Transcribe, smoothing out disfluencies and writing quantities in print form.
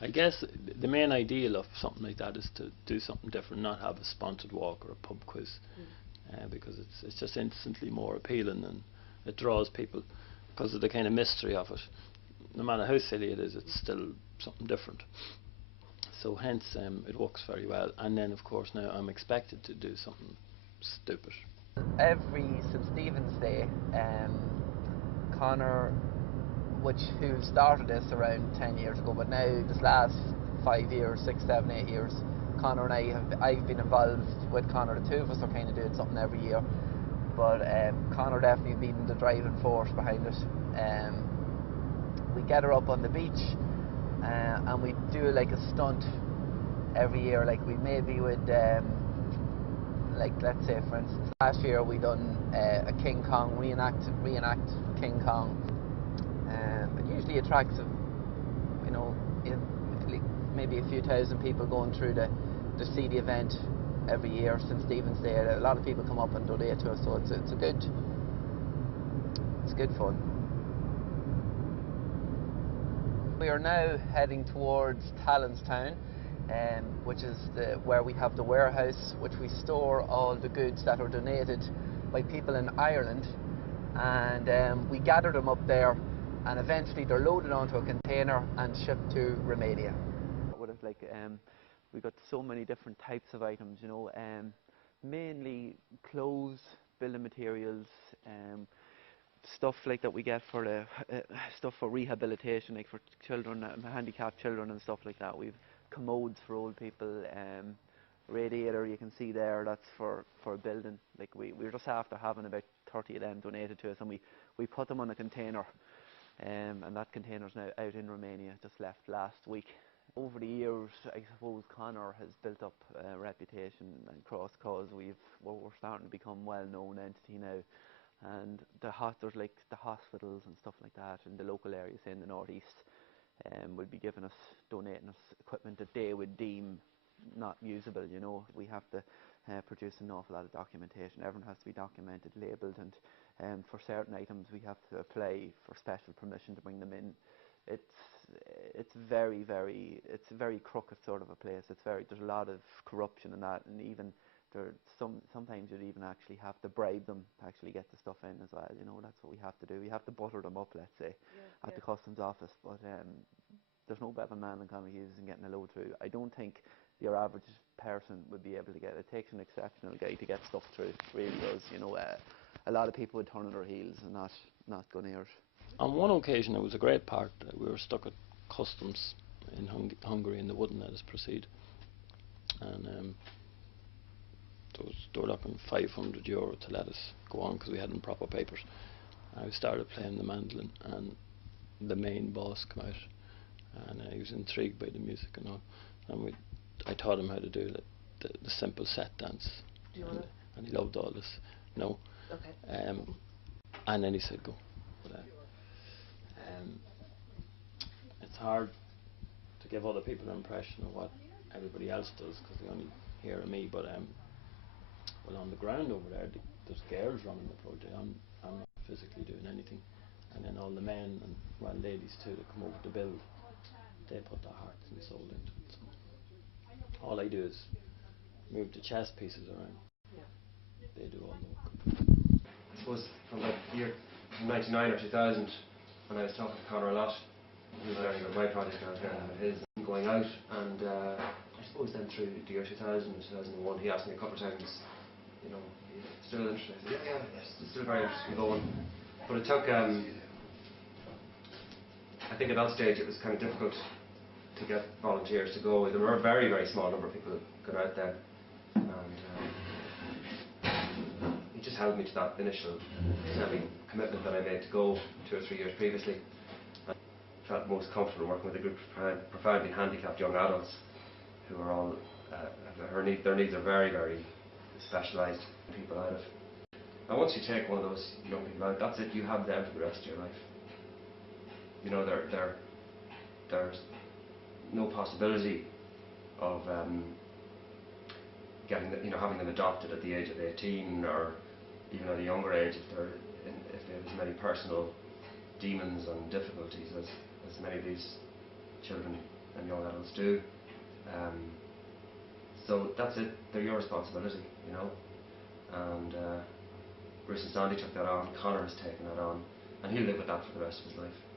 I guess the main ideal of something like that is to do something different, not have a sponsored walk or a pub quiz, because it's just instantly more appealing and it draws people because of the kind of mystery of it. No matter how silly it is, it's still something different. So hence it works very well. And then of course now I'm expected to do something stupid. Every St Stephen's Day, Connor, who started this around 10 years ago, but now this last 5 years, 6, 7, 8 years, Connor and I've been involved with Connor. The two of us are kind of doing something every year, but Connor definitely being the driving force behind it. We get her up on the beach and we do like a stunt every year. Like we maybe would, like let's say for instance, last year we done a King Kong reenact King Kong. It usually attracts, you know, maybe a few thousand people going through to see the event every year. St Stephen's Day, a lot of people come up and donate to us, so it's good fun. We are now heading towards Talonstown, which is where we have the warehouse, which we store all the goods that are donated by people in Ireland, and we gather them up there, and eventually they're loaded onto a container and shipped to Romania. We got so many different types of items, you know, mainly clothes, building materials, stuff like that we get for the stuff for rehabilitation, like for children, handicapped children and stuff like that. We've commodes for old people, radiator you can see there, that's for a building. Like we're just after having about 30 of them donated to us, and we put them on a container, and that container's now out in Romania, just left last week. Over the years, I suppose Connor has built up a reputation across, cause we're starting to become well-known entity now, and there's like the hospitals and stuff like that in the local areas in the northeast will be donating us equipment that they would deem not usable. You know, we have to produce an awful lot of documentation. Everything has to be documented, labelled, and for certain items we have to apply for special permission to bring them in. It's a very crooked sort of a place. There's a lot of corruption in that, and even sometimes you'd even actually have to bribe them to actually get the stuff in as well. You know, that's what we have to do. We have to butter them up, let's say, at the customs office. But there's no better man than Conor Hughes in getting a load through. I don't think your average person would be able to get it. It takes an exceptional guy to get stuff through. It really does. You know, a lot of people would turn on their heels and not go near it. On one occasion, it was a great part. We were stuck at customs in Hungary, and they wouldn't let us proceed. And they were looking €500 to let us go on because we hadn't proper papers. And I started playing the mandolin, and the main boss came out, and he was intrigued by the music and all. And I taught him how to do the simple set dance, and he loved all this. No. Okay. And then he said, "Go." But, it's hard to give other people an impression of what everybody else does because they only hear of me. But well, on the ground over there, there's girls running the project. I'm not physically doing anything, and then all the men and ladies too that come over to build, they put their hearts and soul into it. So all I do is move the chess pieces around. They do all the work. I suppose from the year 99 or 2000, when I was talking to Conor a lot, he was learning about my project, I was learning about his, going out, and I suppose then through the year 2000 and 2001, he asked me a couple of times, you know, still interested? I said, yeah, it's still very interested in going. But it took, I think at that stage it was kind of difficult to get volunteers to go. There were a very, very small number of people that got out there, and it just held me to that initial commitment that I made to go 2 or 3 years previously. I felt most comfortable working with a group of profoundly handicapped young adults who are all, their needs are very, very specialised people out of. And once you take one of those young people out, that's it, you have them for the rest of your life. You know, there's no possibility of having them adopted at the age of 18 or even at a younger age if they have as many personal demons and difficulties as many of these children and young adults do. So that's it, they're your responsibility, you know. And Bruce and Sandy took that on, Connor has taken that on, and he'll live with that for the rest of his life.